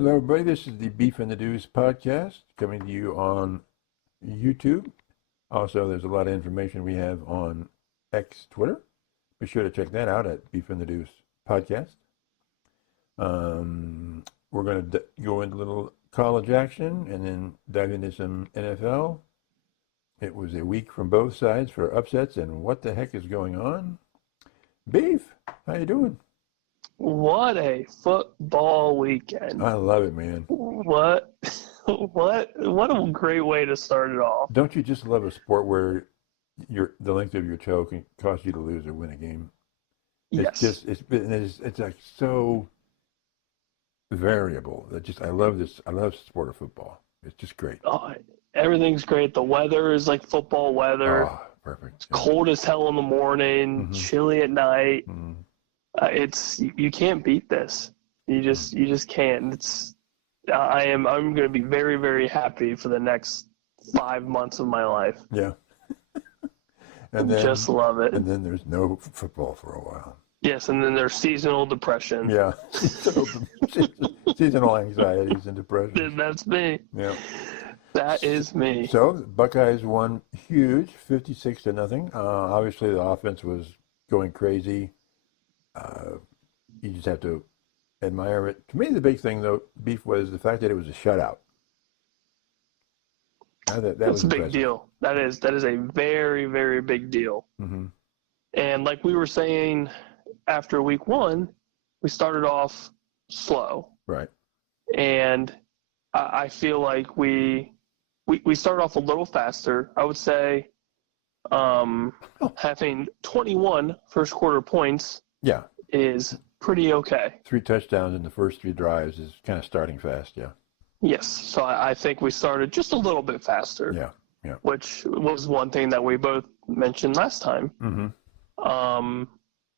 Hello, everybody. This is the Beef and the Deuce podcast coming to you on YouTube. Also, there's a lot of information we have on X Twitter. Be sure to check that out at Beef and the Deuce podcast. We're going to go into a little college action and then dive into some NFL. It was a week from both sides for upsets, and what the heck is going on? Beef, how you doing? What a football weekend. I love it, man. What a great way to start it off. Don't you just love a sport where the length of your toe can cause you to lose or win a game? Yes. It's like so variable. I love this. I love the sport of football. It's just great. Oh, everything's great. The weather is like football weather. Oh, perfect. It's cold as hell in the morning, chilly at night. Mm-hmm. You can't beat this. You just can't. I'm going to be very, very happy for the next 5 months of my life. Yeah. And then just love it. And then there's no football for a while. Yes, and then there's seasonal depression. Yeah. Seasonal anxieties and depression. That's me. Yeah. That is me. So the Buckeyes won huge, 56-0. Obviously the offense was going crazy. You just have to admire it. To me, the big thing, though, Beef, was the fact that it was a shutout. That's a big deal. That is a very, very big deal. Mm-hmm. And like we were saying after week one, we started off slow. Right. And I feel like we started off a little faster. I would say having 21 first quarter points is pretty okay. 3 touchdowns in the first 3 drives is kind of starting fast, yeah. Yes, so I think we started just a little bit faster. Yeah. Which was one thing that we both mentioned last time. Mm-hmm.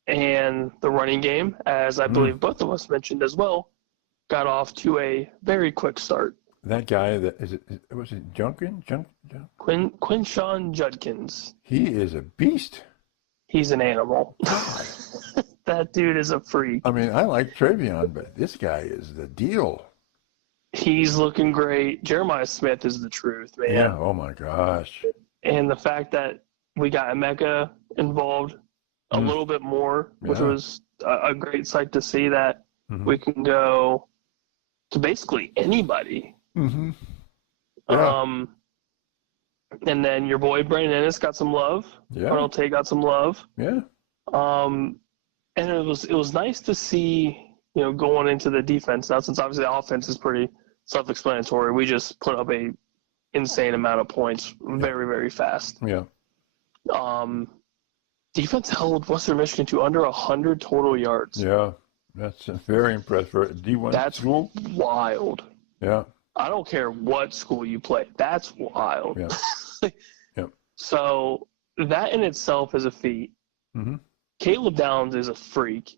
And the running game, as I believe both of us mentioned as well, got off to a very quick start. That guy, was it Junkin? Quinshawn Judkins. He is a beast. He's an animal. That dude is a freak. I mean, I like Travion, but this guy is the deal. He's looking great. Jeremiah Smith is the truth, man. Yeah, oh my gosh. And the fact that we got Emeka involved a little bit more, which was a great sight to see, that we can go to basically anybody. Mm-hmm. Yeah. And then your boy Brandon Ennis got some love. Yeah. Arnold Tate got some love. Yeah. And it was nice to see, going into the defense. Now, since obviously the offense is pretty self-explanatory, we just put up a insane amount of points very, very fast. Yeah. Defense held Western Michigan to under 100 total yards. Yeah. That's very impressive for a D1 That's school. wild. Yeah. I don't care what school you play. That's wild. Yeah. Yeah. So that in itself is a feat. Mm-hmm. Caleb Downs is a freak.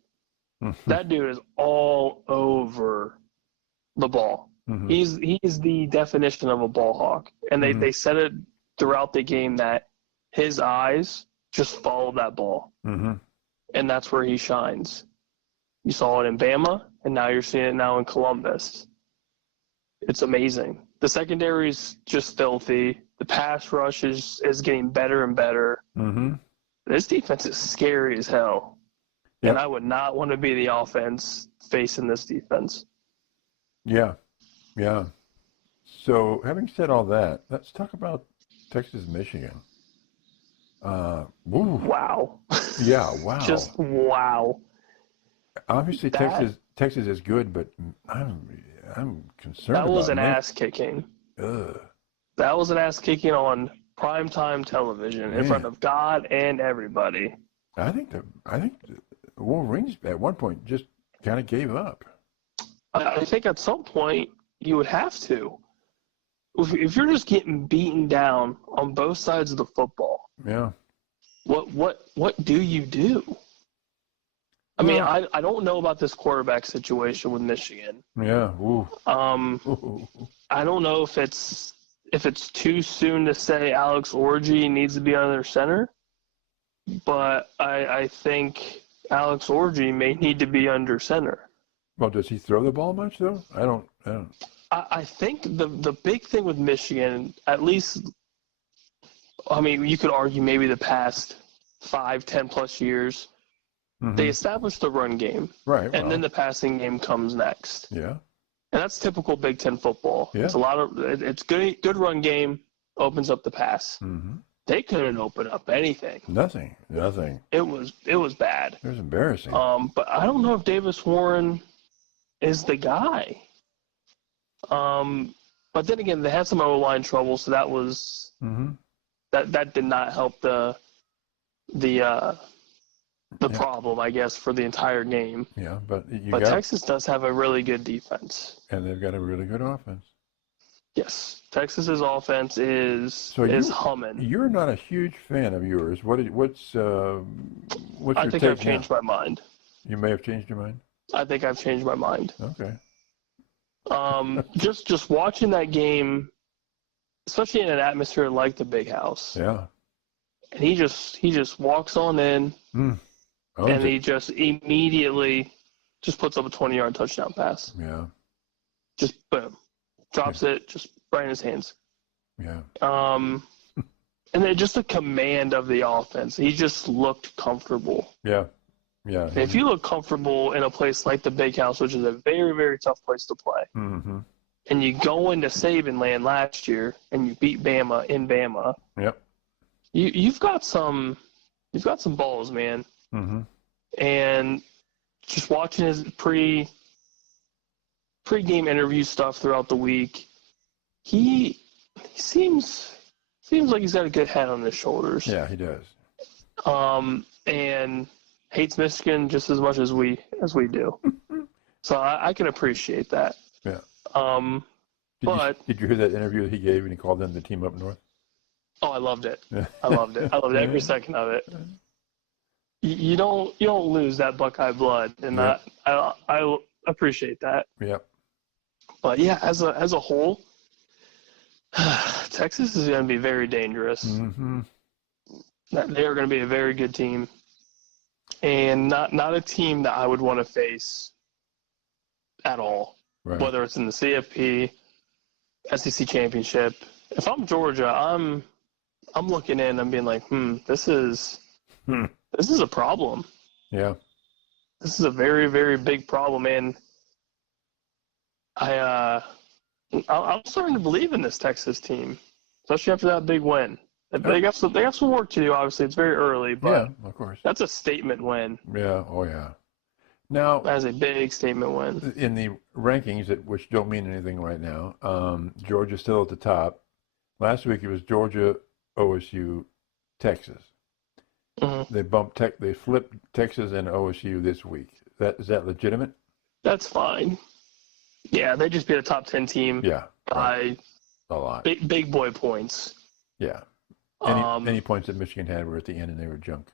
Mm-hmm. That dude is all over the ball. Mm-hmm. He's the definition of a ball hawk. And they said it throughout the game that his eyes just follow that ball. Mm-hmm. And that's where he shines. You saw it in Bama, and now you're seeing it now in Columbus. It's amazing. The secondary is just filthy. The pass rush is getting better and better. Mm-hmm. This defense is scary as hell. Yep. And I would not want to be the offense facing this defense. Yeah. Yeah. So having said all that, let's talk about Texas, Michigan. Wow. Yeah, wow. Just wow. Obviously, Texas is good, but I'm concerned. That was about an ass kicking. Ugh. That was an ass kicking on primetime television in front of God and everybody. I think the Wolverines at one point just kind of gave up. I think at some point you would have to. If you're just getting beaten down on both sides of the football, Yeah. what do you do? I mean, I don't know about this quarterback situation with Michigan. Yeah. Ooh. I don't know if it's too soon to say Alex Orji needs to be under center, but I think Alex Orji may need to be under center. Well, does he throw the ball much though? I don't. I think the big thing with Michigan, at least, I mean, you could argue maybe the past 5, 10+ years, they established the run game, Right. and then the passing game comes next. Yeah. And that's typical Big Ten football. Yeah. It's good run game, opens up the pass. Mm-hmm. They couldn't open up anything. Nothing. It was bad. It was embarrassing. But I don't know if Davis Warren is the guy. But then again, they had some O-line trouble, so that was that did not help the problem, I guess, for the entire game. Yeah, but Texas does have a really good defense, and they've got a really good offense. Yes, Texas's offense is humming. You're not a huge fan of yours. What's your take? I think I've changed my mind. You may have changed your mind. I think I've changed my mind. Okay. Just watching that game, especially in an atmosphere like the Big House. Yeah. And he just walks on in, and he just immediately just puts up a 20-yard touchdown pass. Yeah. Just boom, drops it, just right in his hands. Yeah. And then just the command of the offense. He just looked comfortable. Yeah. Yeah. And if you look comfortable in a place like the Big House, which is a very, very tough place to play, and you go into Saban land last year and you beat Bama in Bama, yep. You've got some balls, man. And just watching his pre-game interview stuff throughout the week, he seems like he's got a good head on his shoulders. Yeah, he does. And hates Michigan just as much as we do. So I can appreciate that. Yeah. Did you hear that interview that he gave when he called them the team up north? Oh, I loved it. I loved every second of it. You don't lose that Buckeye blood, and I appreciate that. Yep. But yeah, as a whole, Texas is going to be very dangerous. They are going to be a very good team, and not a team that I would want to face at all. Right. Whether it's in the CFP, SEC championship. If I'm Georgia, I'm looking in. I'm being like, this is a problem. Yeah. This is a very, very big problem, and I'm starting to believe in this Texas team, especially after that big win. They got some work to do. Obviously, it's very early, but yeah, of course, that's a statement win. Yeah. Oh yeah. Now that's a big statement win. In the rankings, which don't mean anything right now, Georgia's still at the top. Last week it was Georgia, OSU, Texas. They flipped Texas and OSU this week. Is that legitimate? That's fine. Yeah, they just beat a top 10 team. Yeah, by a lot. Big boy points. Yeah. Any points that Michigan had were at the end, and they were junk.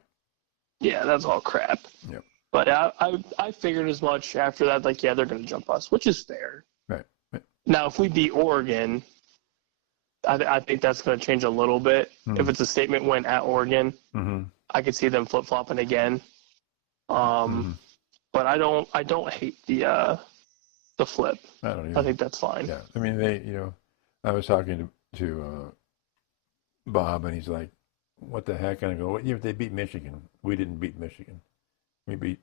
Yeah, that's all crap. Yep. But I figured as much after that. Like, yeah, they're going to jump us, which is fair. Right. Now, if we beat Oregon, I think that's going to change a little bit. If it's a statement win at Oregon, I could see them flip flopping again. But I don't hate the flip. I don't either. I think that's fine. Yeah. I mean, I was talking to Bob, and he's like, "What the heck?" And I go, "If they beat Michigan, we didn't beat Michigan. We beat,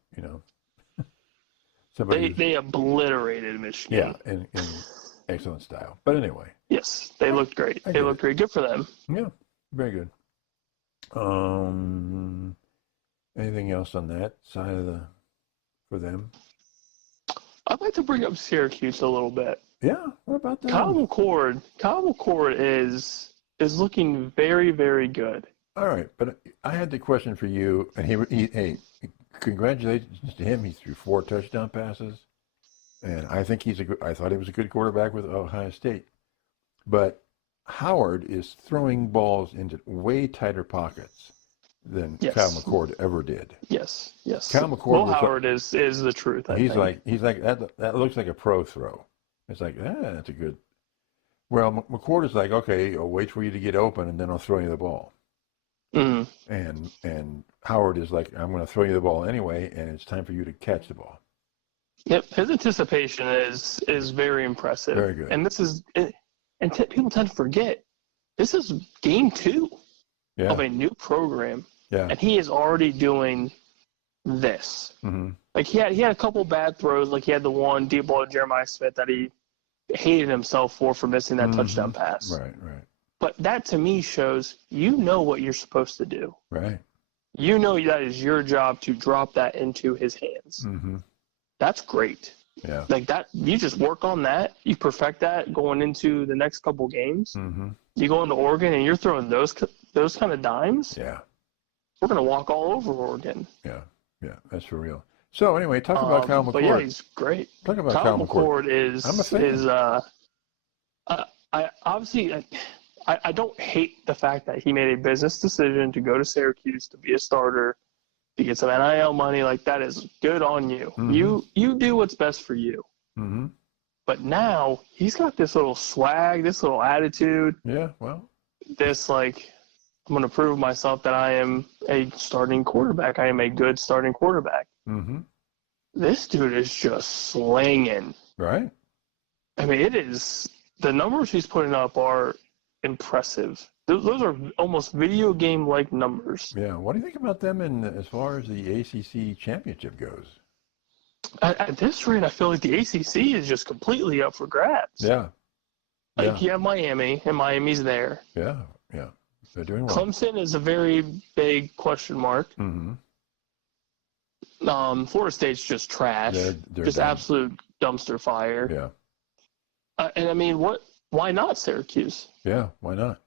somebody." They obliterated Michigan. Yeah, in excellent style. But anyway. Yes, they looked great. They looked great. Good for them. Yeah, very good. Anything else on that side for them? I'd like to bring up Syracuse a little bit. Yeah, what about that? Kyle McCord is looking very, very good. All right, but I had the question for you, and hey, congratulations to him. He threw 4 touchdown passes, and I think I thought he was a good quarterback with Ohio State. But Howard is throwing balls into way tighter pockets than Kyle McCord ever did. Yes. Kyle McCord Howard is the truth. He's like that looks like a pro throw. It's like that's a good. Well, McCord is like, okay, I'll wait for you to get open and then I'll throw you the ball. And Howard is like, I'm going to throw you the ball anyway, and it's time for you to catch the ball. Yep, his anticipation is very impressive. Very good. And people tend to forget this is game 2 Yeah. of a new program, Yeah. and he is already doing this. Mm-hmm. Like he had a couple bad throws, like he had the one deep ball to Jeremiah Smith that he hated himself for missing that touchdown pass. Right. But that to me shows you know what you're supposed to do. Right. You know that is your job to drop that into his hands. Mm-hmm. That's great. Yeah. Like that, you just work on that. You perfect that going into the next couple games. Mm-hmm. You go into Oregon and you're throwing those kind of dimes. Yeah. We're gonna walk all over Oregon. Yeah. That's for real. So anyway, talk about Kyle McCord. But yeah, he's great. Talk about Kyle McCord. McCord I'm a fan. I don't hate the fact that he made a business decision to go to Syracuse to be a starter, to get some NIL money. Like, that is good on you. Mm-hmm. You do what's best for you. Mm-hmm. But now he's got this little swag, this little attitude. Yeah, well. This, like, I'm going to prove myself that I am a starting quarterback. I am a good starting quarterback. Mm-hmm. This dude is just slinging. Right. I mean, it is – the numbers he's putting up are impressive. Those are almost video game-like numbers. Yeah. What do you think about them as far as the ACC championship goes? At this rate, I feel like the ACC is just completely up for grabs. Yeah. Like, you have Miami, and Miami's there. Yeah. They're doing well. Clemson is a very big question mark. Mm-hmm. Florida State's just trash. They're just dumb. Absolute dumpster fire. Yeah. And I mean, why not Syracuse? Yeah, why not?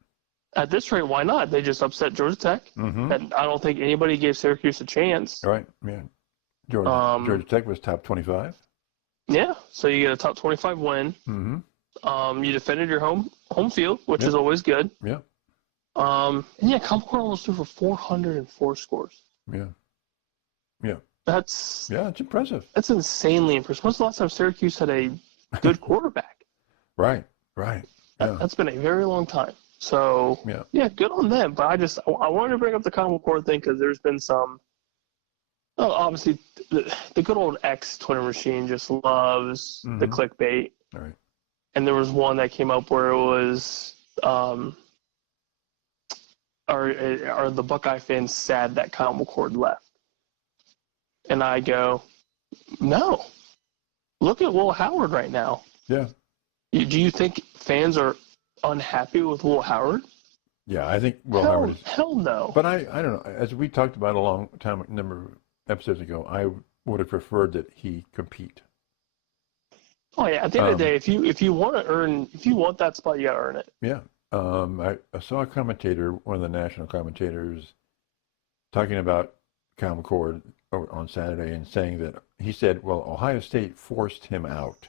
At this rate, why not? They just upset Georgia Tech. Mm-hmm. And I don't think anybody gave Syracuse a chance. Right. Yeah. Georgia Tech was top 25. Yeah. So you get a top 25 win. Mm-hmm. You defended your home field, which is always good. Yeah. And yeah, Commodore almost threw for 404 scores. Yeah. It's impressive. That's insanely impressive. When's the last time Syracuse had a good quarterback? Right. Yeah. That's been a very long time. So, yeah, good on them. But I wanted to bring up the Common Core thing because there's been some obviously, the good old X Twitter machine just loves the clickbait. All right. And there was one that came up where it was, are the Buckeye fans sad that Kyle McCord left? And I go, no. Look at Will Howard right now. Yeah. Do you think fans are unhappy with Will Howard? Yeah, I think Will Howard is. Hell no. But I don't know. As we talked about a number of episodes ago, I would have preferred that he compete. Oh yeah. At the end of the day, if you want that spot, you got to earn it. Yeah. I saw a commentator, one of the national commentators, talking about Kyle McCord on Saturday and saying that he said, well, Ohio State forced him out.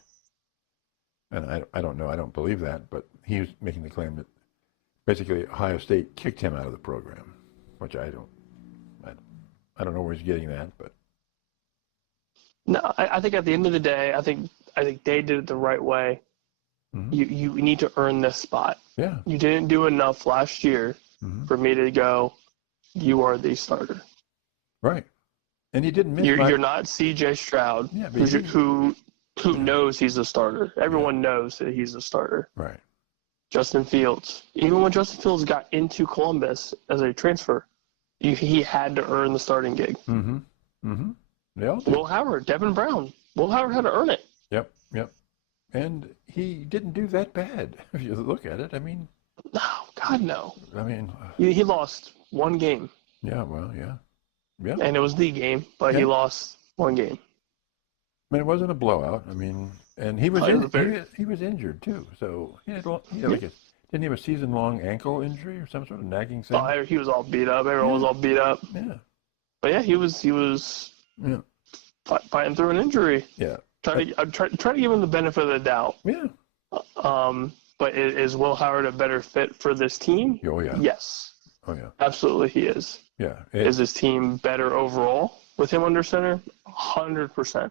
And I don't know. I don't believe that. But he was making the claim that basically Ohio State kicked him out of the program, which I don't know where he's getting that. But no, I think at the end of the day, I think they did it the right way. Mm-hmm. You need to earn this spot. Yeah. You didn't do enough last year for me to go, you are the starter. Right. And he didn't miss. You're not C.J. Stroud, who knows he's a starter. Everyone knows that he's a starter. Right. Justin Fields. Even when Justin Fields got into Columbus as a transfer, he had to earn the starting gig. Mm-hmm. Mm-hmm. Yeah. Will Howard, Devin Brown. Will Howard had to earn it. Yep. And he didn't do that bad, if you look at it. I mean. No, God, no. I mean. He lost one game. Yeah, well, yeah. Yeah. And it was the game, but he lost one game. I mean, it wasn't a blowout. I mean, and he was he was injured too. So he had didn't he have a season-long ankle injury or some sort of nagging thing? Oh, he was all beat up. Everyone was all beat up. Yeah. But yeah, he was fighting through an injury. Yeah. Try to give him the benefit of the doubt. Yeah. But is Will Howard a better fit for this team? Oh yeah. Yes. Oh yeah. Absolutely, he is. Yeah. Is this team better overall with him under center? 100%.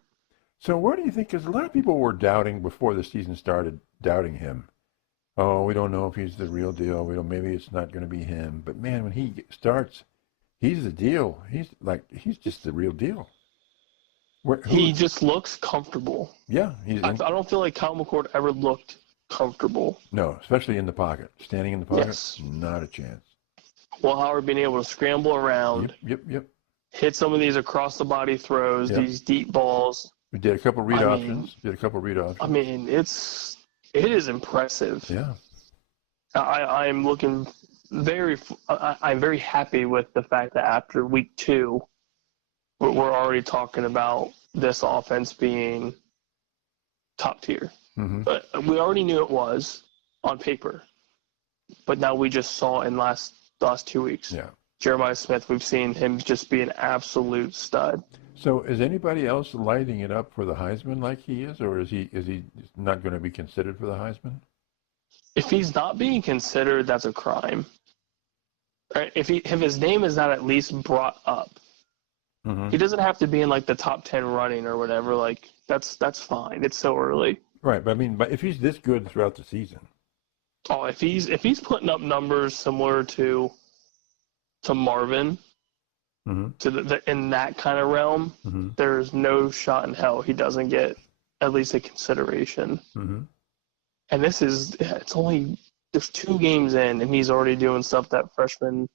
So where do you think? Because a lot of people were doubting before the season started, doubting him. Oh, we don't know if he's the real deal. Maybe it's not going to be him. But man, when he starts, he's the deal. He's just the real deal. He just looks comfortable. Yeah, I don't feel like Kyle McCord ever looked comfortable. no, especially in the pocket. Standing in the pocket, Yes. not a chance. Will Howard being able to scramble around, Yep. hit some of these across the body throws, these deep balls. We did a couple read options. I mean, it is impressive. Yeah. I'm looking I'm very happy with the fact that after week 2, we're already talking about this offense being top tier. Mm-hmm. But we already knew it was on paper, but now we just saw in last 2 weeks. Yeah. Jeremiah Smith, we've seen him just be an absolute stud. So is anybody else lighting it up for the Heisman like he is, or is he not going to be considered for the Heisman? If he's not being considered, that's a crime. Right? If his name is not at least brought up, he doesn't have to be in like the top 10 running or whatever. Like that's fine. It's so early. Right, but I mean, if he's this good throughout the season. Oh, if he's putting up numbers similar to Marvin, to in that kind of realm, there's no shot in hell he doesn't get at least a consideration. And there's 2 games in, and he's already doing stuff that freshmen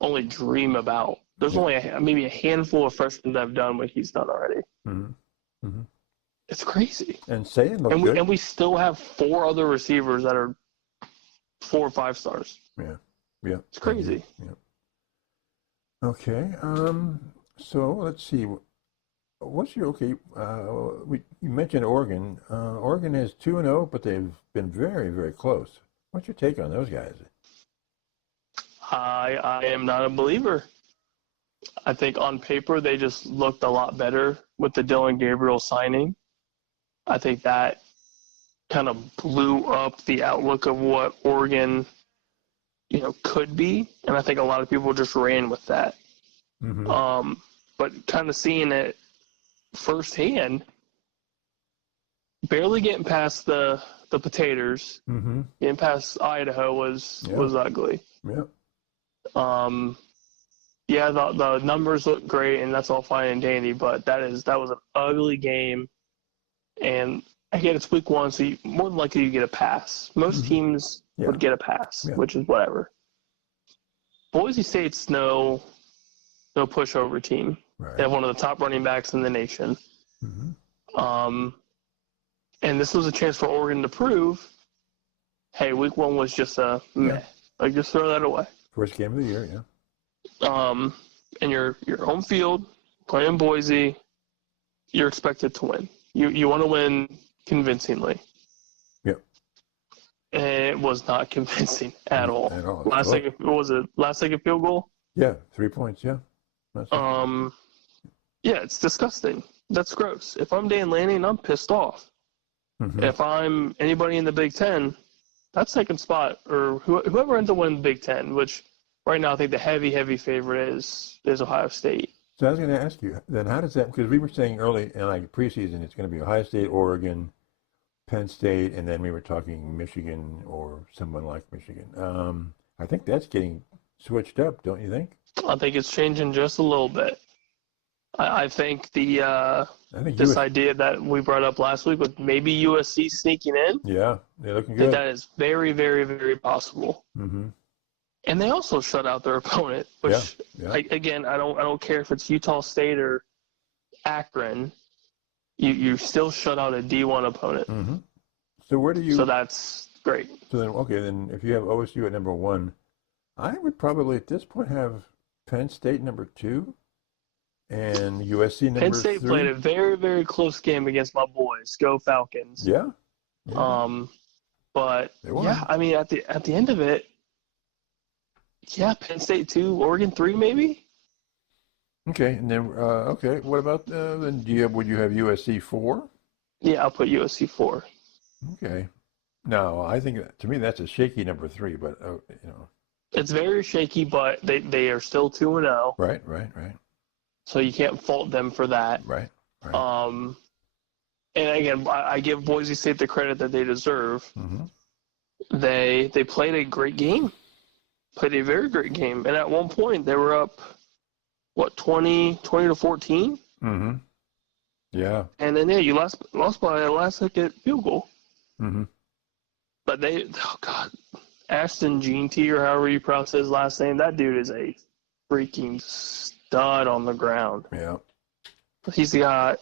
only dream about. There's only maybe a handful of freshmen that have done what he's done already. It's crazy. And saying look good. And we still have 4 other receivers that are 4 or 5 stars. Yeah. It's crazy. Yeah. Okay. So let's see. You mentioned Oregon. Oregon is 2-0, but they've been very, very close. What's your take on those guys? I am not a believer. I think on paper they just looked a lot better with the Dylan Gabriel signing. I think that kind of blew up the outlook of what Oregon, could be, and I think a lot of people just ran with that. But kind of seeing it firsthand, barely getting past the potatoes, getting past Idaho was ugly. The numbers look great, and that's all fine and dandy, but that was an ugly game. And again, it's week 1, so more than likely you get a pass. Most teams would get a pass, which is whatever. Boise State's no pushover team. Right. They have one of the top running backs in the nation. And this was a chance for Oregon to prove, hey, week 1 was just a meh. Like, just throw that away. First game of the year, And your home field, playing Boise, you're expected to win. You want to win convincingly. Yep. And it was not convincing at all. At all. Last second field goal? Yeah, 3 points, yeah. It's disgusting. That's gross. If I'm Dan Lanning, I'm pissed off. If I'm anybody in the Big Ten, that second spot, or whoever ends up winning the Big Ten, which right now I think the heavy favorite is Ohio State. So I was going to ask you, then how does that, because we were saying early in like preseason, it's going to be Ohio State, Oregon, Penn State, and then we were talking Michigan or someone like Michigan. I think that's getting switched up, don't you think? I think it's changing just a little bit. I think this idea that we brought up last week with maybe USC sneaking in. Yeah, they're looking I good. think that is very, very, very possible. And they also shut out their opponent, which again, I don't care if it's Utah State or Akron. You still shut out a D1 opponent. So where do you? So that's great. So then if you have OSU at number 1, I would probably at this point have Penn State number 2 and USC number 3. Penn State played a very, very close game against my boys. Go Falcons. Yeah. But I mean, at the end of it, Penn State 2, Oregon 3, maybe. Okay, and then what about then? Would you have USC 4? Yeah, I'll put USC 4. Okay. No, I think to me that's a shaky number 3, but it's very shaky, but they are still 2-0. Right. So you can't fault them for that. Right. And again, I give Boise State the credit that they deserve. They played a great game. Played a very great game. And at one point, they were up, 20 to 14? Yeah. And then you lost by a last second field goal. Mm-hmm. But Ashton Jeanty, or however you pronounce his last name, that dude is a freaking stud on the ground. Yeah. He's got,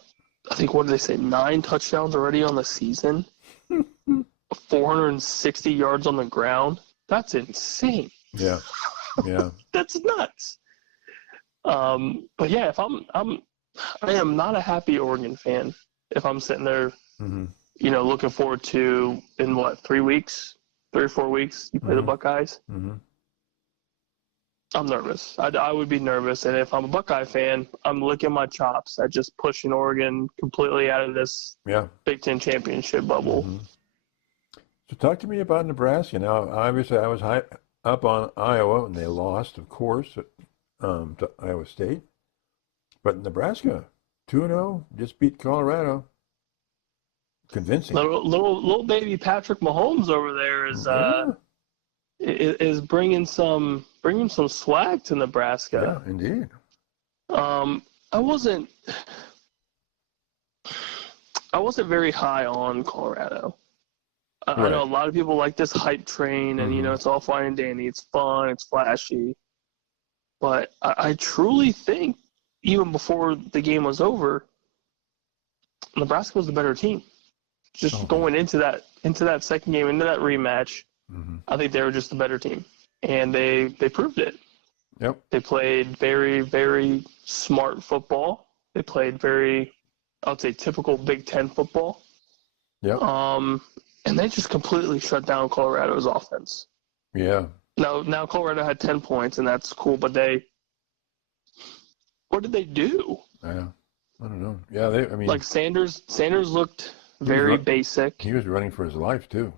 I think, what did they say, 9 touchdowns already on the season, 460 yards on the ground. That's insane. Yeah. Yeah. That's nuts. But yeah, if I am not a happy Oregon fan if I'm sitting there, Mm-hmm. looking forward to, in what, 3 weeks, 3 or 4 weeks, you play the Buckeyes. Mm-hmm. I'm nervous. I would be nervous. And if I'm a Buckeye fan, I'm licking my chops at just pushing Oregon completely out of this Big Ten championship bubble. Mm-hmm. So talk to me about Nebraska. Now, obviously, I was up on Iowa, and they lost, of course, to Iowa State. But Nebraska, 2-0, just beat Colorado. Convincing. Little baby Patrick Mahomes over there is bringing some swag to Nebraska. Yeah, indeed. I wasn't very high on Colorado. Right. I know a lot of people like this hype train, and it's all fine and dandy. It's fun, it's flashy, but I truly think even before the game was over, Nebraska was the better team. Just going into that second game, into that rematch, I think they were just the better team, and they proved it. Yep. They played very, very smart football. They played very, I would say, typical Big Ten football. Yep. And they just completely shut down Colorado's offense. Yeah. Now Colorado had 10 points, and that's cool, but what did they do? Yeah. I don't know. Yeah, like Sanders looked very basic. He was running for his life, too.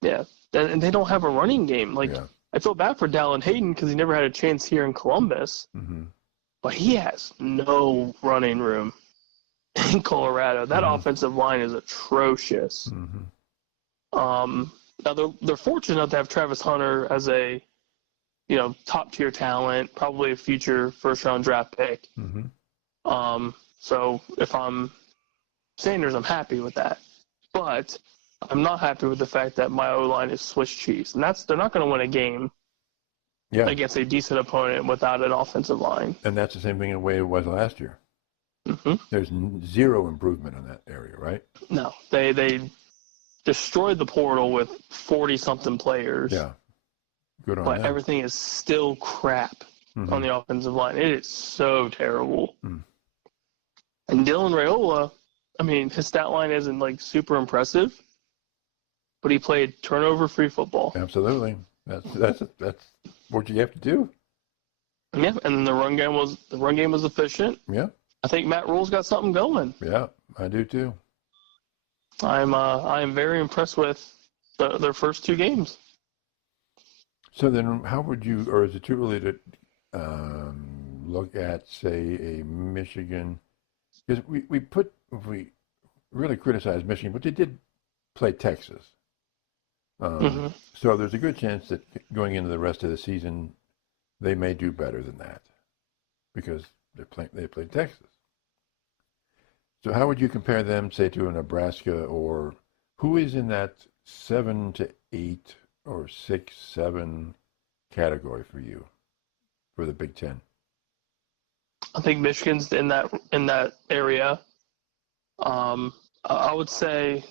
Yeah. And they don't have a running game. I feel bad for Dallin Hayden because he never had a chance here in Columbus, but he has no running room in Colorado. That offensive line is atrocious. Now they're fortunate enough to have Travis Hunter as a top tier talent, probably a future first round draft pick. So if I'm Sanders, I'm happy with that, but I'm not happy with the fact that my O-line is Swiss cheese, and they're not going to win a game against a decent opponent without an offensive line. And that's the same thing in a way it was last year. There's zero improvement in that area, right? No, they destroyed the portal with 40-something players. Yeah, good on but them. Everything is still crap on the offensive line. It is so terrible. And Dylan Raiola, I mean, his stat line isn't super impressive, but he played turnover-free football. Absolutely, that's what you have to do. Yeah, and the run game was efficient. Yeah, I think Matt Rule's got something going. Yeah, I do too. I am very impressed with their first 2 games. So then, how would you, or is it too early to look at, say, a Michigan? Because we really criticize Michigan, but they did play Texas. So there's a good chance that going into the rest of the season, they may do better than that because they played Texas. So how would you compare them, say, to a Nebraska, or who is in that 7 to 8 or 6, 7 category for you for the Big Ten? I think Michigan's in that area. I would say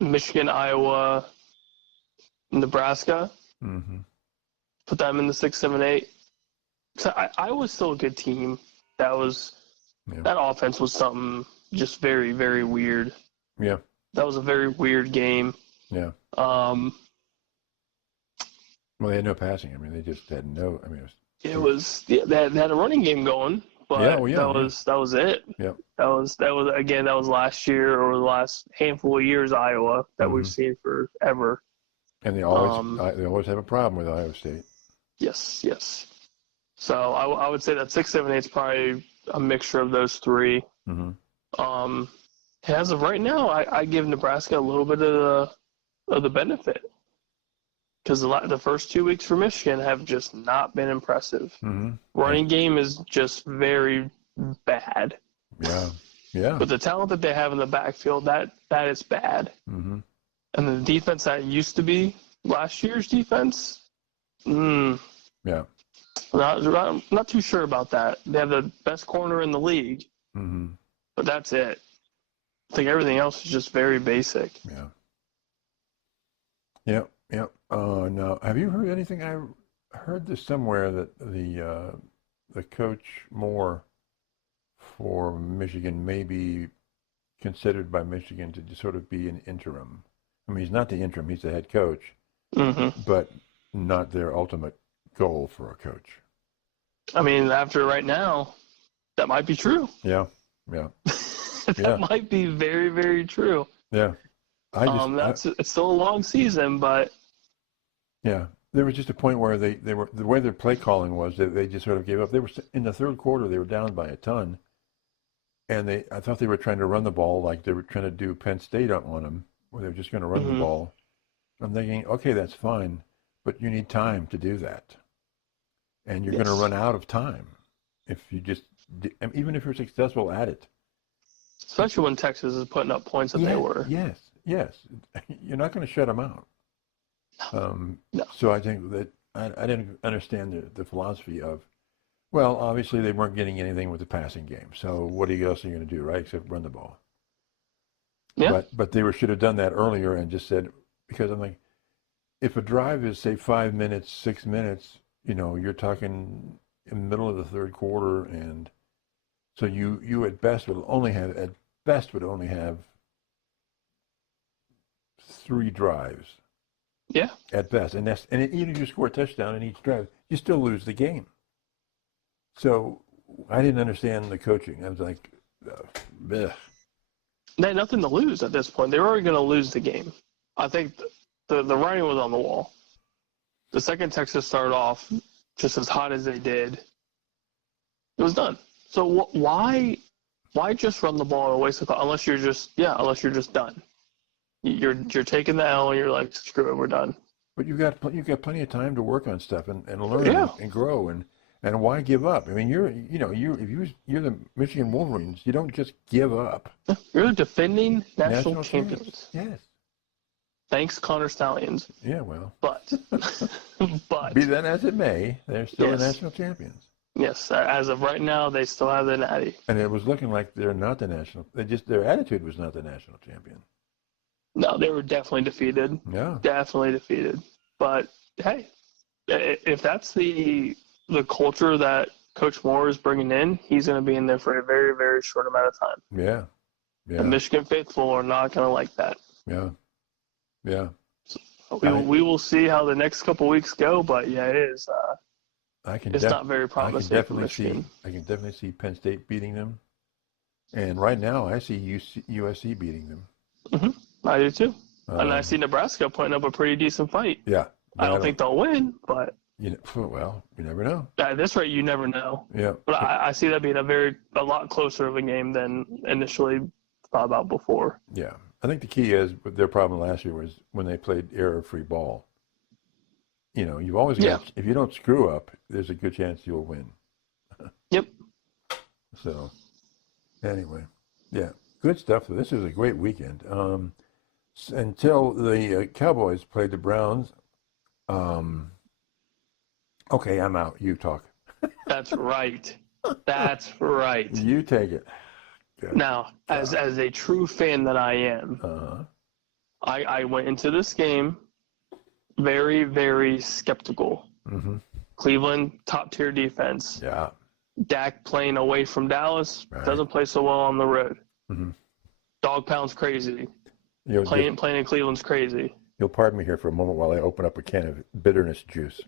Michigan, Iowa, Nebraska. Put them in the 6, 7, 8. So Iowa's still a good team. That offense was something just very, very weird. Yeah. That was a very weird game. Yeah. Well, they had no passing. I mean, they just had no. I mean, they had a running game going, but that was it. Yeah. That was last year or the last handful of years Iowa that we've seen forever. And they always have a problem with Iowa State. Yes. So I would say that 6, 7, 8 is probably a mixture of those 3. As of right now, I give Nebraska a little bit of the benefit because the first 2 weeks for Michigan have just not been impressive. Running game is just very bad. Yeah. Yeah. With the talent that they have in the backfield, that is bad. Mm-hmm. And the defense that used to be last year's defense, yeah, not too sure about that. They have the best corner in the league, but that's it. I think everything else is just very basic. Yeah. Yep. Yep. Now, have you heard anything? I heard this somewhere that the coach Moore for Michigan may be considered by Michigan to just sort of be an interim. I mean, he's not the interim; he's the head coach, but not their ultimate goal for a coach. I mean, after right now, that might be true. Yeah. Yeah. That might be very, very true. Yeah. It's still a long season, but yeah, there was just a point where they were, the way their play calling was that they just sort of gave up. They were in the third quarter, they were down by a ton, and I thought they were trying to run the ball like they were trying to do Penn State on them, where they were just going to run the ball. I'm thinking, okay, that's fine, but you need time to do that, and you're going to run out of time if you just, even if you're successful at it. Especially when Texas is putting up points that they were. Yes. You're not going to shut them out. No. So I think that I didn't understand the philosophy of, well, obviously they weren't getting anything with the passing game. So what else are you going to do, right, except run the ball? Yeah. But they should have done that earlier and just said, because I'm like, if a drive is, say, 5 minutes, 6 minutes, you're talking in the middle of the third quarter, and so you at best would only have 3 drives. Yeah. At best, and even if you score a touchdown in each drive, you still lose the game. So I didn't understand the coaching. I was like, bleh. They had nothing to lose at this point. They were already going to lose the game. I think the writing was on the wall. The second Texas started off just as hot as they did, it was done. So why just run the ball and waste the clock unless you're just done. You're taking the L and you're like, screw it, we're done. But you've got plenty of time to work on stuff and learn and grow and why give up? I mean, you're the Michigan Wolverines. You don't just give up. You're the defending national champions. Yes. Thanks, Connor Stallions. Yeah, well. But be that as it may, they're still the national champions. Yes, as of right now, they still have the natty. And it was looking like they're not the national. Their attitude was not the national champion. No, they were definitely defeated. Yeah. Definitely defeated. But, hey, if that's the culture that Coach Moore is bringing in, he's going to be in there for a very, very short amount of time. Yeah. The Michigan faithful are not going to like that. Yeah. Yeah. So we will see how the next couple weeks go, but, yeah, it is. It's not very promising for Michigan. I can definitely see Penn State beating them. And right now, I see USC beating them. I do too. And I see Nebraska putting up a pretty decent fight. Yeah. I don't think they'll win, but well, you never know. At this rate, you never know. Yeah. But I see that being a lot closer of a game than initially thought about before. Yeah. I think the key is their problem last year was when they played error-free ball. You've always got, if you don't screw up, there's a good chance you'll win. Yep. So, anyway, yeah, good stuff. This was a great weekend. Until the Cowboys played the Browns. Okay, I'm out. You talk. That's right. That's right. You take it. Good. Now, as a true fan that I am, I went into this game very, very skeptical. Cleveland, top-tier defense. Yeah. Dak playing away from Dallas, doesn't play so well on the road. Dog pound's crazy. Playing in Cleveland's crazy. You'll pardon me here for a moment while I open up a can of bitterness juice.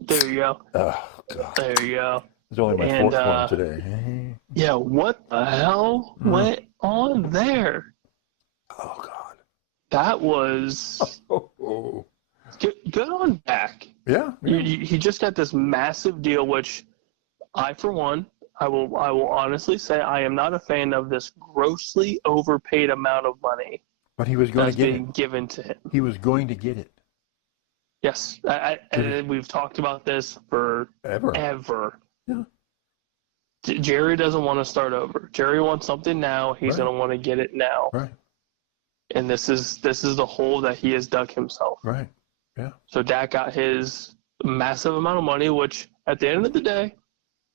There you go. Oh, God. There you go. It's only my fourth one today. Yeah, what the hell went on there? Oh, God. That was good on Dak. Yeah. He just got this massive deal, which I, for one, I will honestly say I am not a fan of this grossly overpaid amount of money. But he was going to get being given to him. He was going to get it. Yes, and we've talked about this forever. Yeah. Jerry doesn't want to start over. Jerry wants something now. He's Right. going to want to get it now. Right. And this is the hole that he has dug himself. Right. Yeah. So Dak got his massive amount of money, which at the end of the day,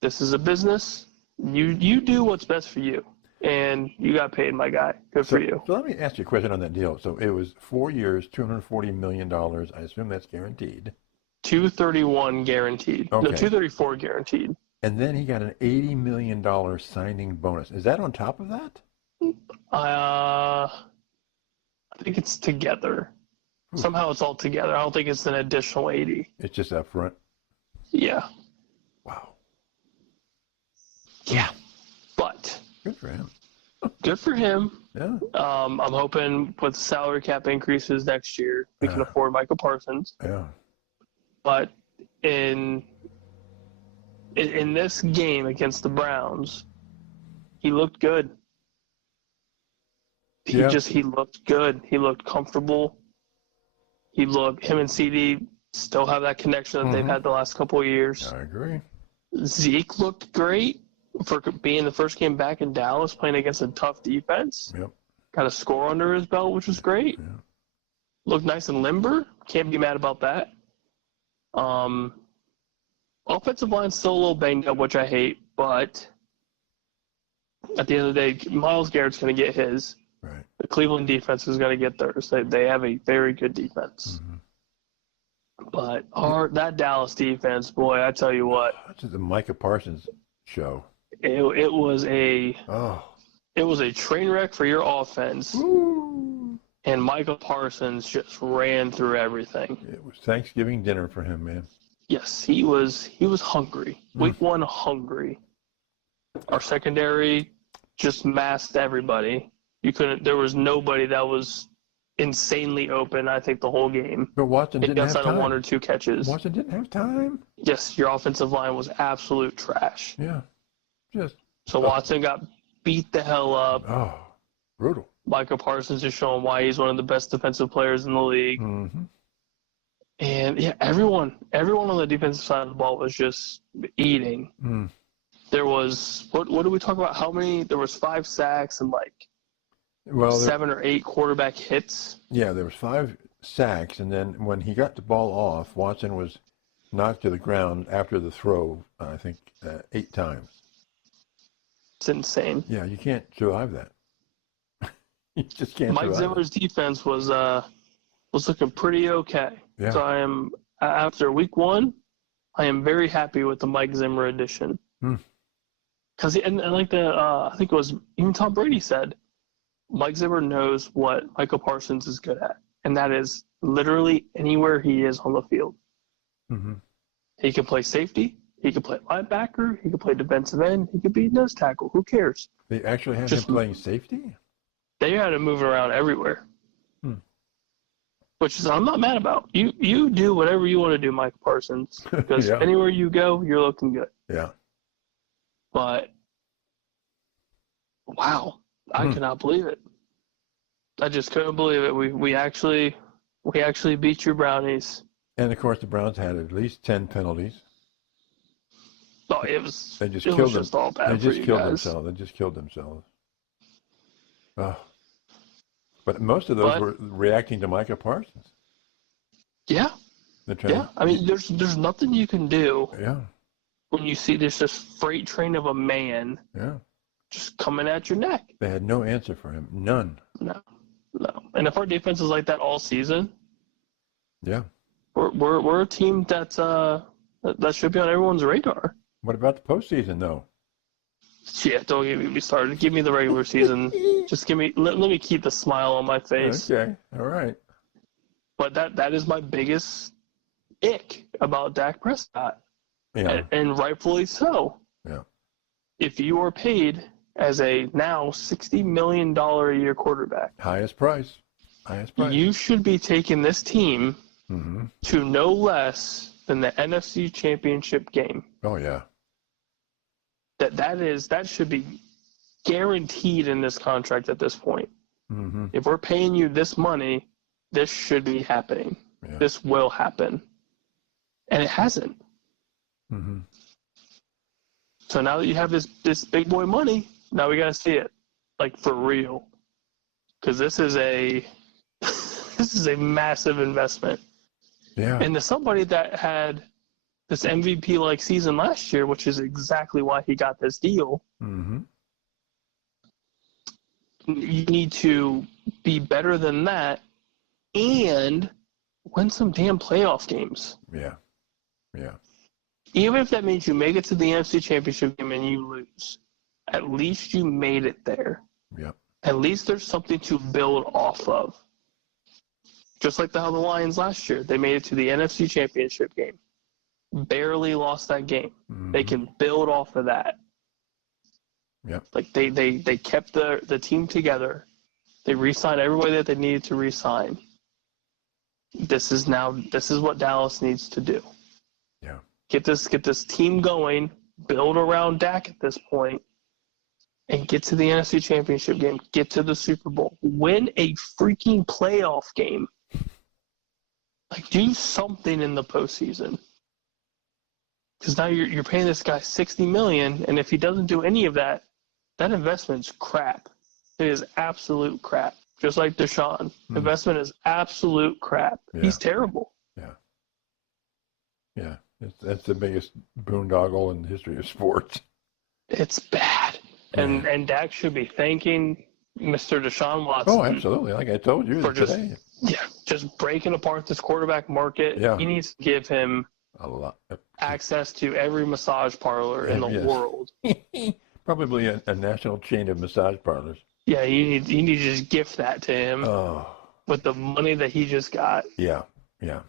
this is a business. You do what's best for you. And you got paid, my guy. Good for you. So let me ask you a question on that deal. So it was 4 years, $240 million. I assume that's guaranteed. 231 guaranteed. Okay. No, 234 guaranteed. And then he got an $80 million signing bonus. Is that on top of that? I think it's together. Somehow it's all together. I don't think it's an additional 80. It's just up front. Yeah. Wow. Yeah. But Good for him. good for him. Yeah. I'm hoping with salary cap increases next year, we can afford Michael Parsons. Yeah. But in this game against the Browns, he looked good. He looked good. He looked comfortable. Him and CD still have that connection that they've had the last couple of years. I agree. Zeke looked great for being the first game back in Dallas, playing against a tough defense. Yep. Got a score under his belt, which was great. Yeah. Looked nice and limber. Can't be mad about that. Offensive line's still a little banged up, which I hate, but at the end of the day, Myles Garrett's going to get his. Right. The Cleveland defense is going to get theirs. They have a very good defense. Mm-hmm. But that Dallas defense, boy, I tell you what. This is the Micah Parsons show. It was a Oh. train wreck for your offense. Woo. And Michael Parsons just ran through everything. It was Thanksgiving dinner for him, man. Yes, he was hungry. Week one, hungry. Our secondary just masked everybody. There was nobody that was insanely open, I think, the whole game. But Watson didn't have outside time. of one or two catches. Watson didn't have time. Yes, your offensive line was absolute trash. Yeah. So Watson got beat the hell up. Oh, brutal. Michael Parsons is showing why he's one of the best defensive players in the league. Mm-hmm. And yeah, everyone on the defensive side of the ball was just eating. Mm. There was what did we talk about? How many? There was 5 sacks and Well, 7 or 8 quarterback hits. Yeah, there was 5 sacks, and then when he got the ball off, Watson was knocked to the ground after the throw, I think, 8 times. It's insane. Yeah, you can't survive that. You just can't Mike survive Zimmer's defense was looking pretty okay. Yeah. So I am, after week 1, I am very happy with the Mike Zimmer addition. Because I think it was even Tom Brady said, Mike Zimmer knows what Michael Parsons is good at, and that is literally anywhere he is on the field. Mm-hmm. He can play safety. He could play linebacker. He could play defensive end. He could be nose tackle. Who cares? They actually have him playing safety? They had him moving around everywhere, which is I'm not mad about. You do whatever you want to do, Michael Parsons, because anywhere you go, you're looking good. Yeah. But wow, I cannot believe it. I just couldn't believe it. We actually beat your Brownies. And, of course, the Browns had at least 10 penalties. Oh, it was Just all bad They for just you killed guys. themselves. They just killed themselves. Oh. But most of those were reacting to Micah Parsons. Yeah. Yeah. I mean, there's nothing you can do Yeah. when you see this freight train of a man just coming at your neck. They had no answer for him. None. No. And if our defense is like that all season, we're a team that should be on everyone's radar. What about the postseason, though? Yeah, don't get me started. Give me the regular season. Just let me keep the smile on my face. Okay, all right. But that is my biggest ick about Dak Prescott. Yeah. And rightfully so. Yeah. If you are paid as a now $60 million a year quarterback, Highest price. you should be taking this team to no less than the NFC Championship game. Oh, yeah. That should be guaranteed in this contract at this point. Mm-hmm. If we're paying you this money, this should be happening. Yeah. This will happen. And it hasn't. Mm-hmm. So now that you have this big boy money, now we got to see it, like for real, because this is a massive investment. Yeah. And to somebody that had this MVP-like season last year, which is exactly why he got this deal, Mm-hmm. you need to be better than that and win some damn playoff games. Yeah. Yeah. Even if that means you make it to the NFC Championship game and you lose, at least you made it there. Yep. At least there's something to build off of. Just like how the Lions last year, they made it to the NFC Championship game. Barely lost that game. Mm-hmm. They can build off of that. Yep. Like they kept the team together. They re-signed everybody that they needed to re-sign. This is what Dallas needs to do. Yeah. Get this team going, build around Dak at this point, and get to the NFC Championship game, get to the Super Bowl, win a freaking playoff game. Like, do something in the postseason. Because now you're paying this guy $60 million, and if he doesn't do any of that, that investment's crap. It is absolute crap. Just like Deshaun. Investment is absolute crap. Yeah. He's terrible. Yeah. Yeah. That's the biggest boondoggle in the history of sports. It's bad. And Dak should be thanking Mr. Deshaun Watson. Oh, absolutely. Like I told you for today. just breaking apart this quarterback market. Yeah. He needs to give him A lot. access to every massage parlor in the world. Probably a national chain of massage parlors. Yeah, you need to just gift that to him with the money that he just got. Yeah, yeah.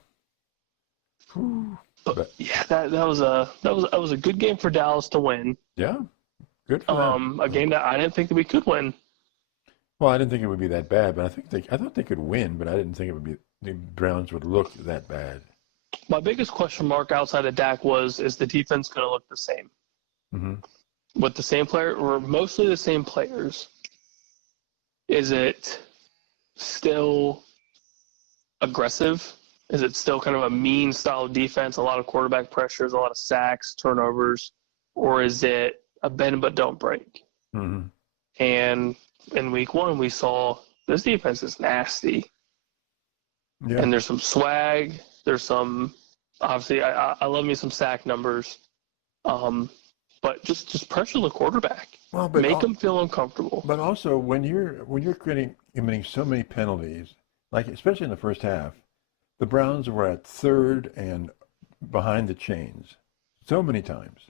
But yeah, that was a good game for Dallas to win. Yeah, good for them. A game that I didn't think that we could win. Well, I didn't think it would be that bad, but I thought they could win, but I didn't think it would be the Browns would look that bad. My biggest question mark outside of Dak is the defense going to look the same? Mm-hmm. With the same player or mostly the same players? Is it still aggressive? Is it still kind of a mean style of defense, a lot of quarterback pressures, a lot of sacks, turnovers? Or is it a bend but don't break? Mm-hmm. And in week one, we saw this defense is nasty. Yeah. And there's some swag. There's some, obviously, I love me some sack numbers. But just pressure the quarterback. Well, but make him feel uncomfortable. But also, when you're committing so many penalties, like especially in the first half, the Browns were at third and behind the chains so many times,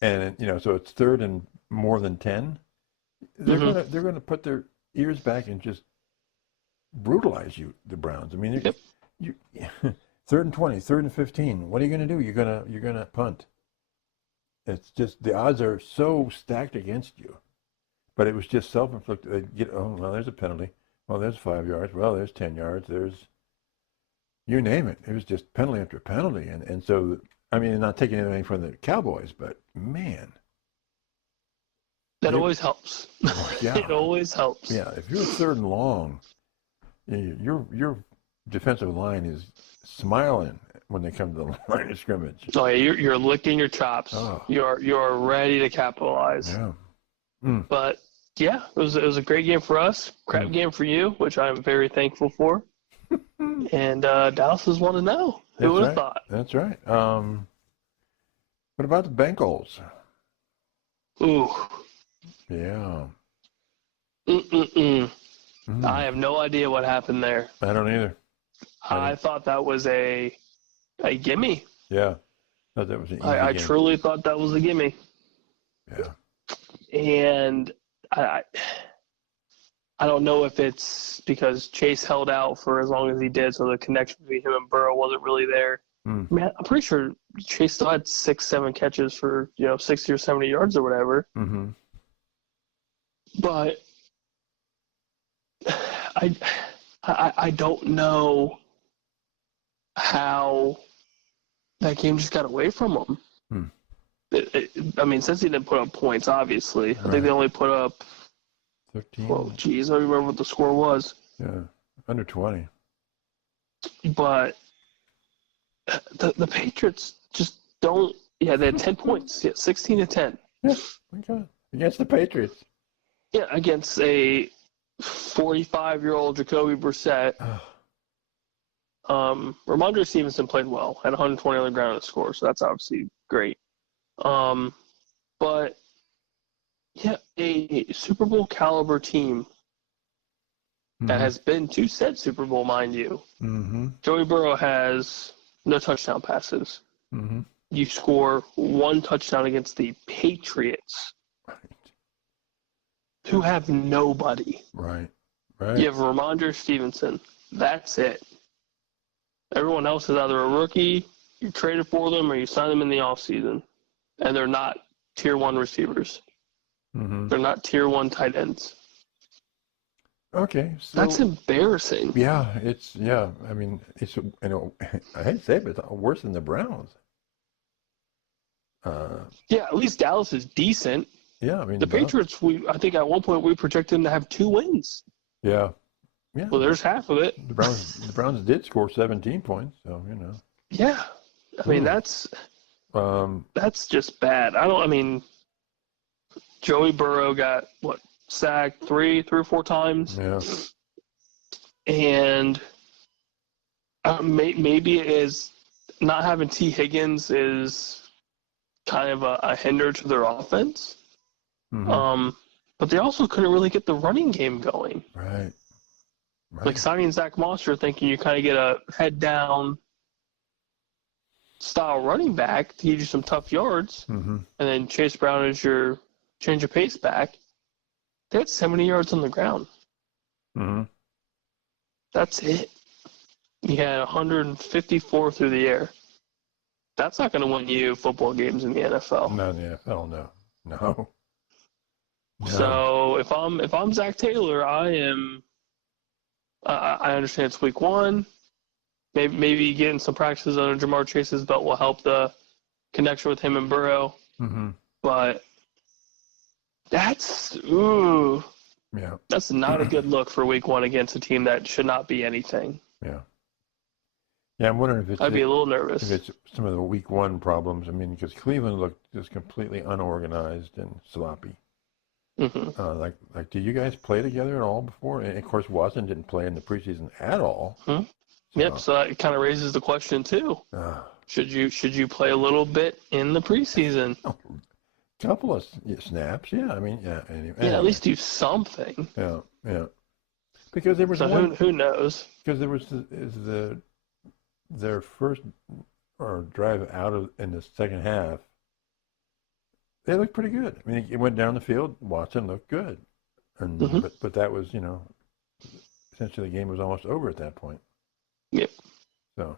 and so it's third and more than 10. They're gonna put their ears back and just brutalize you, the Browns. I mean, you third and 20, third and 15. What are you gonna do? You're gonna punt. It's just the odds are so stacked against you. But it was just self-inflicted. There's a penalty. Well, there's 5 yards. Well, there's 10 yards. There's, you name it. It was just penalty after penalty. And so, I mean, not taking anything from the Cowboys, but man. That always helps. Yeah. It always helps. Yeah, if you're third and long, your defensive line is smiling when they come to the line of scrimmage. Oh yeah, you're licking your chops. Oh. You're ready to capitalize. Yeah. But yeah, it was a great game for us. Crap game for you, which I'm very thankful for. And Dallas is 1-0. Who would have thought? That's right. What about the Bengals? Ooh. Yeah. I have no idea what happened there. I don't either. I thought that was a gimme. Yeah. Thought that was an easy I game. truly thought that was a gimme. Yeah. And I don't know if it's because Chase held out for as long as he did, so the connection between him and Burrow wasn't really there. I mean, I'm pretty sure Chase still had 6-7 catches for 60 or 70 yards or whatever. Mm-hmm. But I don't know how that game just got away from him. I mean, since he didn't put up points, obviously. I think they only put up 13. Well, geez, I don't remember what the score was. Yeah, under 20. But the Patriots just don't. Yeah, they had 10 points. Yeah, 16-10. Yeah, okay. Against the Patriots. Yeah, against a 45-year-old Jacoby Brissett. Ramondre Stevenson played well, had 120 on the ground to score, so that's obviously great. But yeah, a Super Bowl caliber team that has been to said Super Bowl, mind you. Mm-hmm. Joey Burrow has no touchdown passes. Mm-hmm. You score one touchdown against the Patriots, Right. who have nobody. Right. Right. You have Ramondre Stevenson. That's it. Everyone else is either a rookie, you traded for them, or you sign them in the offseason. And they're not tier 1 receivers. Mm-hmm. They're not tier 1 tight ends. Okay. So That's embarrassing. yeah, I mean, it's I hate to say it, but it's worse than the Browns. Yeah, at least Dallas is decent. Yeah, I mean The Patriots, I think at one point we projected them to have 2 wins. Yeah. Yeah. Well, there's half of it. The Browns did score 17 points, so Yeah, I mean that's just bad. Joey Burrow got sacked three or four times. Yeah. And maybe it is not having T. Higgins is kind of a hinder to their offense. Mm-hmm. But they also couldn't really get the running game going. Right. Like signing Zach Moss, you're thinking you kind of get a head down style running back to give you some tough yards, Mm-hmm. and then Chase Brown is your change of pace back. They had 70 yards on the ground. Mm-hmm. That's it. You had 154 through the air. That's not going to win you football games in the NFL. No, in the NFL, no. No. So if I'm Zach Taylor, I understand it's week 1. Maybe getting some practices under Jamar Chase's belt will help the connection with him and Burrow. Mm-hmm. But that's not a good look for week 1 against a team that should not be anything. Yeah. Yeah, I'm wondering if it's I'd be a little nervous. If it's some of the week 1 problems. I mean, because Cleveland looked just completely unorganized and sloppy. Mm-hmm. Like, did you guys play together at all before? And of course, Watson didn't play in the preseason at all. Mm-hmm. Yep. So that kind of raises the question too. Should you play a little bit in the preseason? A couple of snaps, yeah. I mean, yeah. Anyway. Yeah, at least do something. Yeah. Because there was who knows? Because there was their first drive out in the second half. They looked pretty good. I mean, it went down the field. Watson looked good, and but that was essentially the game was almost over at that point. Yep. So.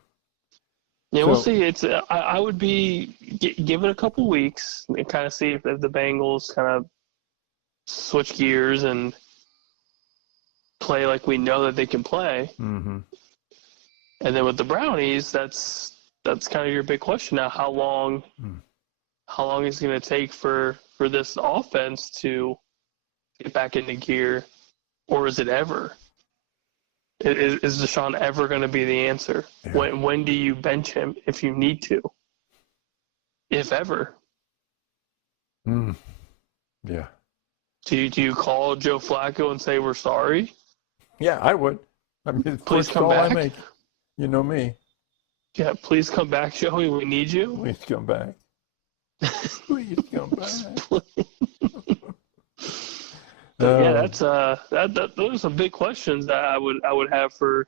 Yeah, we'll see. It's I would give it a couple weeks and kind of see if the Bengals kind of switch gears and play like we know that they can play. Mm-hmm. And then with the Brownies, that's kind of your big question now. How long is it going to take for this offense to get back into gear, or is it ever? Is Deshaun ever going to be the answer? Yeah. When do you bench him if you need to? If ever. Yeah. Do you call Joe Flacco and say we're sorry? Yeah, I would. I mean, the please first come call back. I make. You know me. Yeah, please come back, Joey. We need you. Please come back. Please come back. Yeah, that's those are some big questions that I would have for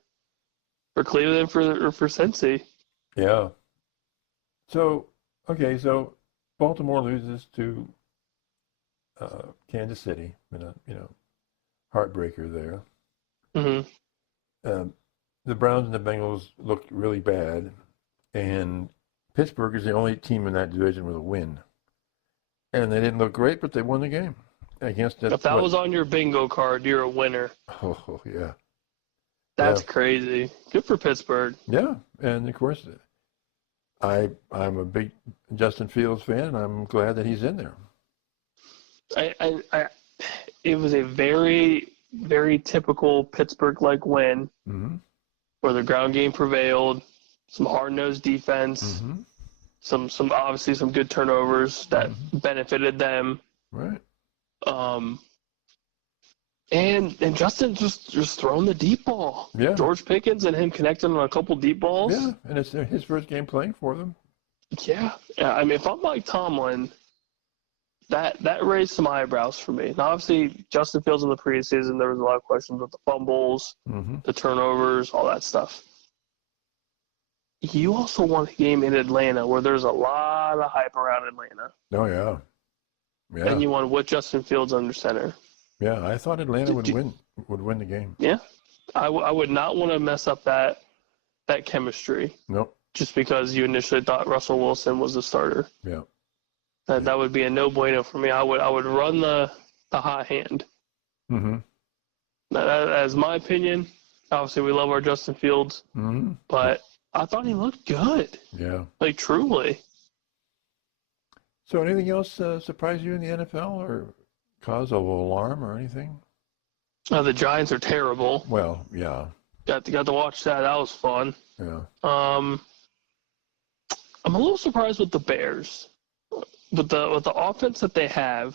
Cleveland for Cincy. Yeah. So Baltimore loses to Kansas City in a heartbreaker there. Mm-hmm. The Browns and the Bengals looked really bad, and Pittsburgh is the only team in that division with a win. And they didn't look great, but they won the game against it. If that was on your bingo card, you're a winner. Oh yeah. That's crazy. Good for Pittsburgh. Yeah, and of course, I'm a big Justin Fields fan, and I'm glad that he's in there. It was a very, very typical Pittsburgh-like win. Mm-hmm. Where the ground game prevailed, some hard-nosed defense, some obviously some good turnovers that benefited them. Right. And Justin just throwing the deep ball. Yeah. George Pickens and him connecting on a couple deep balls. Yeah, and it's his first game playing for them. Yeah. I mean, if I'm Mike Tomlin, that raised some eyebrows for me. Now, obviously, Justin Fields in the preseason, there was a lot of questions with the fumbles, the turnovers, all that stuff. You also won a game in Atlanta where there's a lot of hype around Atlanta. Oh, yeah. Yeah. And you won with Justin Fields under center. Yeah, I thought Atlanta would win the game. Yeah. I would not want to mess up that chemistry. Nope. Just because you initially thought Russell Wilson was the starter. Yeah. That would be a no bueno for me. I would run the hot hand. That's my opinion. Obviously, we love our Justin Fields, but I thought he looked good. Yeah. Like, truly. So anything else surprise you in the NFL or cause of alarm or anything? The Giants are terrible. Well, yeah. Got to watch that. That was fun. Yeah. I'm a little surprised with the Bears. With the offense that they have,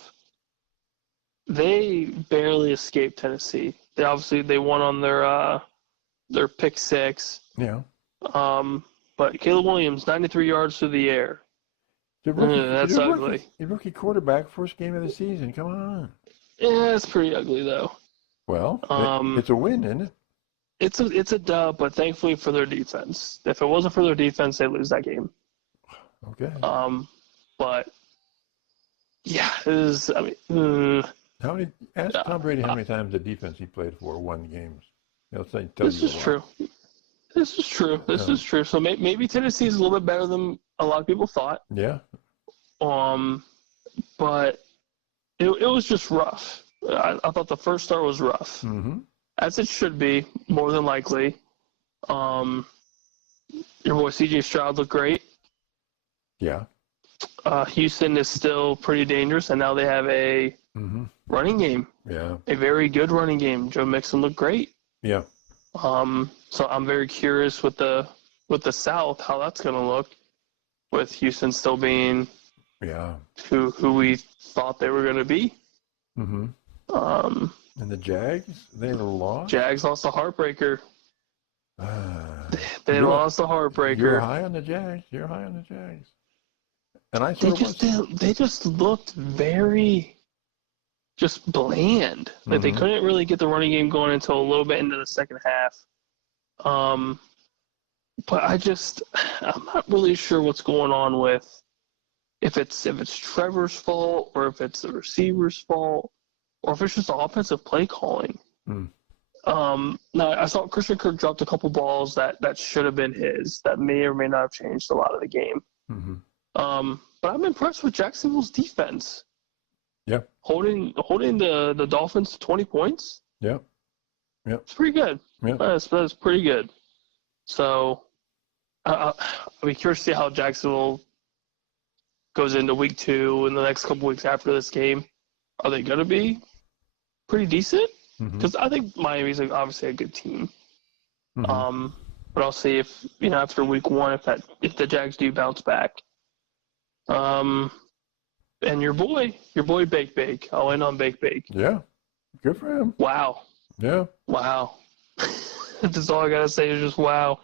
they barely escaped Tennessee. They won on their pick six. Yeah. But Caleb Williams, 93 yards through the air. That's ugly. Your rookie quarterback, first game of the season. Come on. Yeah, it's pretty ugly though. Well, it's a win, isn't it? It's a dub, but thankfully for their defense. If it wasn't for their defense, they'd lose that game. Okay. But yeah, it is. I mean, ask Tom Brady how many times the defense he played for won games. He'll tell this you is true. This is true. This is true. So maybe Tennessee is a little bit better than a lot of people thought. Yeah. But it was just rough. I thought the first start was rough, as it should be, more than likely. Your boy C.J. Stroud looked great. Yeah. Houston is still pretty dangerous, and now they have a running game. Yeah. A very good running game. Joe Mixon looked great. Yeah. So I'm very curious with the South how that's going to look, with Houston still being who we thought they were going to be. And the Jags, they lost. Jags lost a heartbreaker. They lost a heartbreaker. You're high on the Jags. And I they just looked very just bland. Like they couldn't really get the running game going until a little bit into the second half. But I'm not really sure what's going on with if it's Trevor's fault or if it's the receiver's fault or if it's just the offensive play calling. Now I saw Christian Kirk dropped a couple balls that should have been his, that may or may not have changed a lot of the game. But I'm impressed with Jacksonville's defense. Yeah. Holding the Dolphins to 20 points. Yeah. Yeah. It's pretty good. Yeah. That's pretty good. So I'll be curious to see how Jacksonville goes into week 2 and the next couple weeks after this game. Are they going to be pretty decent? Because I think Miami's obviously a good team. But I'll see if after week 1 if the Jags do bounce back. And your boy Bake. I'll end on Bake. Yeah. Good for him. Wow. Yeah. Wow. That's all I gotta say is just wow.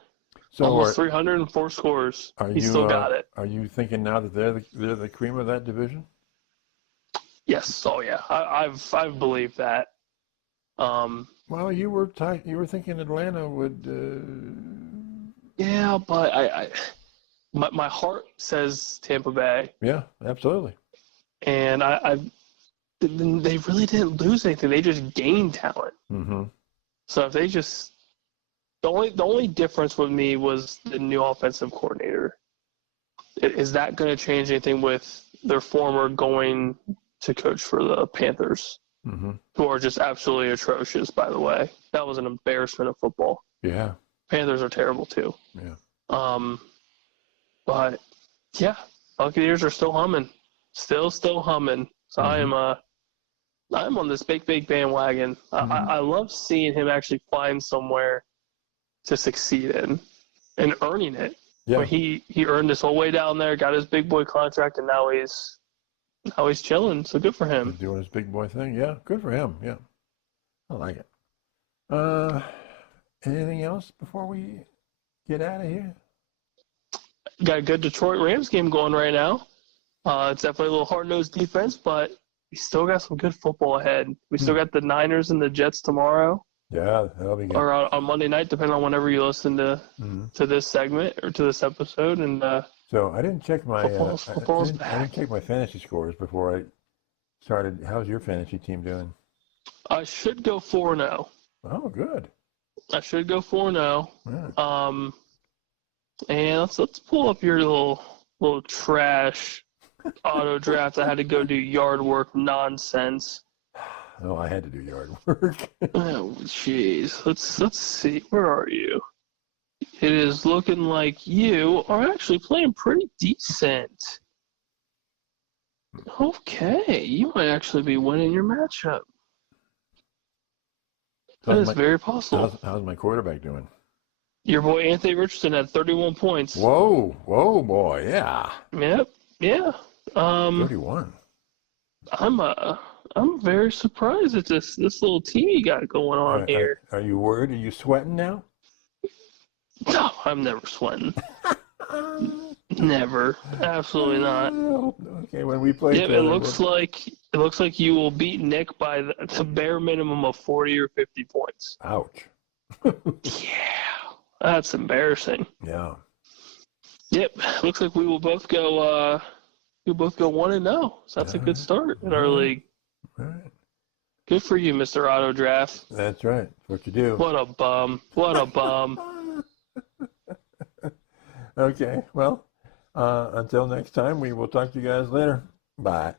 So almost 304 scores. He still got it. Are you thinking now that they're the cream of that division? Yes. Oh yeah. I've believed that. Well, you were thinking Atlanta would. Yeah, but my heart says Tampa Bay. Yeah, absolutely. And they really didn't lose anything. They just gained talent. So if they just the only difference with me was the new offensive coordinator. Is that going to change anything with their former going to coach for the Panthers, who are just absolutely atrocious, by the way? That was an embarrassment of football. Yeah. Panthers are terrible too. Yeah. But yeah, Buccaneers are still humming. Still humming. So I'm on this big bandwagon. I love seeing him actually find somewhere to succeed in and earning it. Yeah. Where he earned his whole way down there, got his big boy contract, and now he's chilling. So good for He's him. doing his big boy thing. Yeah, good for him. Yeah, I like it. Anything else before we get out of here? Got a good Detroit Rams game going right now. It's definitely a little hard-nosed defense, but we still got some good football ahead. We still got the Niners and the Jets tomorrow, Yeah, that'll be good. or on Monday night, depending on whenever you listen to this segment or to this episode. And So I didn't check my football's I back. didn't check my fantasy scores before I started. How's your fantasy team doing? I should go 4-0. Oh, good. I should go 4-0. Yeah. And let's pull up your little trash auto draft. I had to go do yard work nonsense. Oh, I had to do yard work. Oh, jeez. Let's see. Where are you? It is looking like you are actually playing pretty decent. Okay, you might actually be winning your matchup. That is very possible. How's my quarterback doing? Your boy Anthony Richardson had 31 points. Whoa, boy, yeah. Yep, yeah. 31. I'm very surprised at this little team you got going on here. Are you worried? Are you sweating now? No, I'm never sweating. Never, absolutely not. Okay, when we play. Yep, it looks like you will beat Nick by the bare minimum of 40 or 50 points. Ouch. Yeah, that's embarrassing. Yeah. Yep, looks like we will both go. 1-0. So that's a good start in our league. All right. Good for you, Mr. Auto Draft. That's right. That's what you do. What a bum. What a bum. Okay. Well, until next time, we will talk to you guys later. Bye.